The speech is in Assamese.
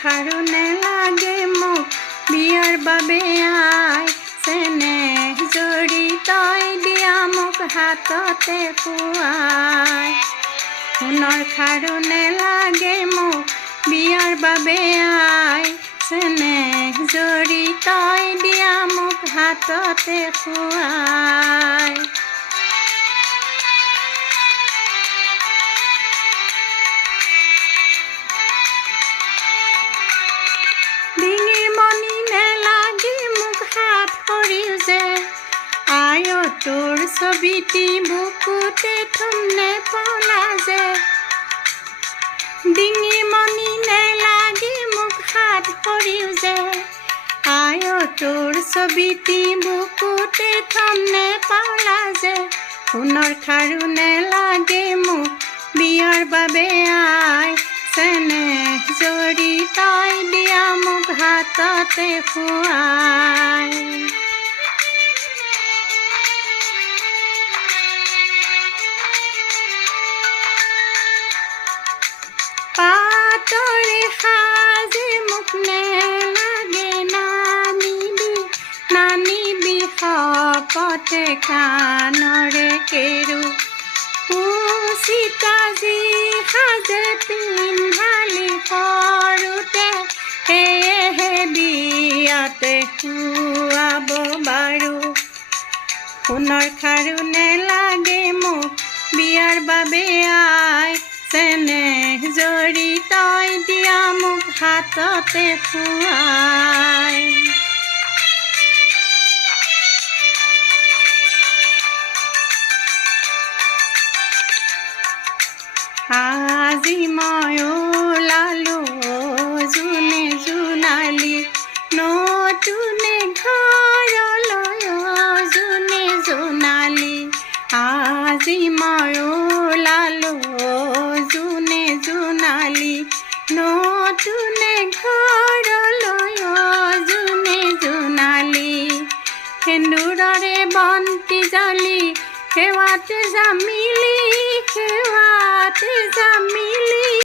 খাৰুণে লাগে মোক বিয়াৰ বাবে আই চেনেহ জৰি তই দিয়া মোক হাততে খুৱাই সোণৰ খাৰুণে লাগে মোক বিয়াৰ বাবে আই চেনেহ জৰি তই দিয়া মোক হাততে খুৱাই ডিঙিৰ মণি নেলাগি মোক হাত সৰিও যে আই তোৰ ছবিটি বুকুতে থম নেপলা যে ডিঙিৰ মণি নেলাগি মোক হাত সৰিও যে আই তোৰ ছবিটি বুকুতে থম নেপলা যে সোণৰ খাৰুণে লাগে মোক বিয়াৰ বাবে আই চেনেহ জৰি তই দিয়া মোক হাততে খুৱাই পাতৰে সাজে মোক নেলাগে নানিবি শপতে কাণৰে কেৰু চিতাজি সাজে পিন্ধালি সৰুতে সেয়েহে বিয়াতে খুৱাব বাৰু সোণৰ খাৰুণে লাগে মোক বিয়াৰ বাবে আই চেনেহ জৰি তই দিয়া মোক হাততে খুৱাই আজি মই ওলালো জোনে জোনালী নতুনে ঘৰলৈ জোনে জোনালী আজি মই ওলালো জোনে জোনালী নতুনে ঘৰলৈ জোনে জোনালী সেন্দুৰৰে বন্তি জ্বলি সেৱাতে জামিলি